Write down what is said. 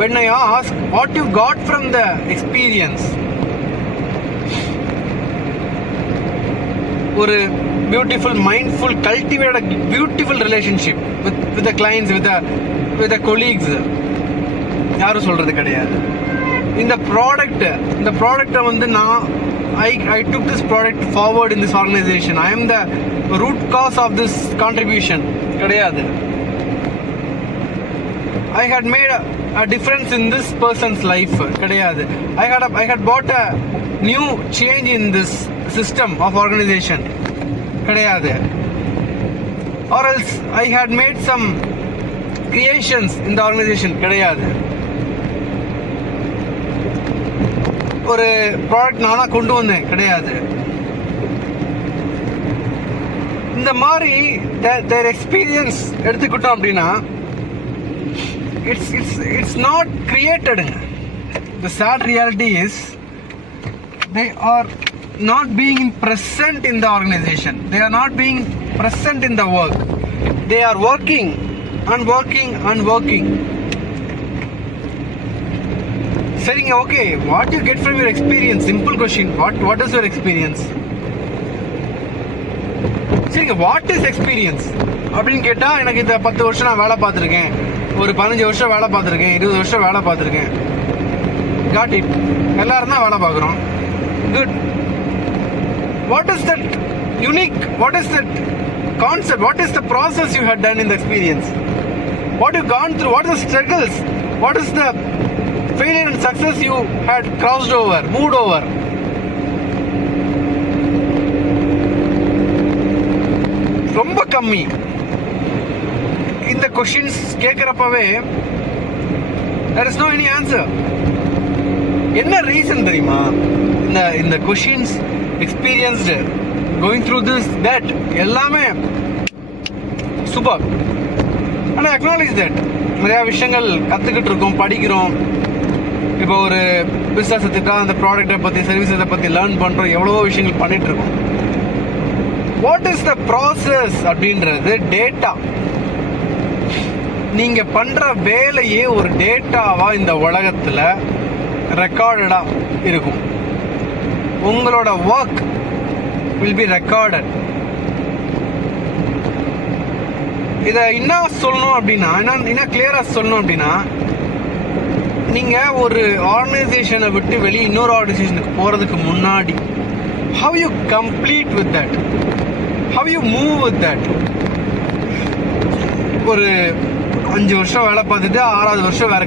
when I ask what you got from the experience, ஒரு beautiful, mindful, cultivate a beautiful relationship with the clients, with the colleagues, யாரும் சொல்றது கிடையாது. இந்த ப்ராடக்ட்டை வந்து நான் I took this product forward in this organization. I am the root cause of this contribution. கிடையாது. I had made a difference in this person's life. கிடையாது. I had brought a new change in this system of organization. கிடையாது. Or else I had made some creations in the organization. கிடையாது. ஒரு ப்ராடக்ட் நானா கொண்டு வந்தேன். கிடையாது. இந்த மாதிரி their experience எடுத்துக்கிட்டோம் அப்படின்னா it's not created. The sad reality is they are not being present in the organization. They are not being present in the work. They are working and working and working. சரிங்க, okay, what you get from your experience? Simple question. What is your experience? சரிங்க, what is experience அப்படின்னு கேட்டால், எனக்கு இந்த 10 வருஷம் நான் வேலை பார்த்துருக்கேன், ஒரு 15 வருஷம் வேலை பார்த்துருக்கேன், 20 வருஷம் வேலை பார்த்துருக்கேன். Got it. எல்லாரும் தான் வேலை பார்க்குறோம். Good. What is that unique? What is that concept? What is the process you had done in the experience? What you gone through? What is the struggles? What is the failure and success you had crossed over, moved over? ரொம்ப கம்மி. இந்த questions கேக்குறப்பவே there is no any answer. என்ன reason தெரியுமா? இந்த questions experienced, going through this, that எல்லாமே super. ஆனா acknowledge that நிறைய விஷயங்கள் கற்றுக்கிட்டு இருக்கோம், படிக்கிறோம். இப்போ ஒரு பிஸ்னஸ் எடுத்துட்டா அந்த ப்ராடக்டை பற்றி, சர்வீஸை பற்றி லேர்ன் பண்ணுறோம், எவ்வளவோ விஷயங்கள் பண்ணிட்டு இருக்கோம். வாட் இஸ் த ப்ராசஸ் அப்படின்றது டேட்டா. நீங்கள் பண்ணுற வேலையே ஒரு டேட்டாவாக இந்த உலகத்தில் ரெக்கார்டடாக இருக்கும். உங்களோட ஒர்க் வில் பி ரெக்கார்டட். இதை இன்னும் சொல்லணும் அப்படின்னா, இன்னும் கிளியராக சொல்லணும் அப்படின்னா, நீங்கள் ஒரு ஆர்கனைசேஷனை விட்டு வெளியே இன்னொரு ஆர்கனைசேஷனுக்கு போகிறதுக்கு முன்னாடி how you complete with that, how you move with that. ஒரு 5 வருஷம் வேலை பார்த்துட்டு 6வது வருஷம் வேற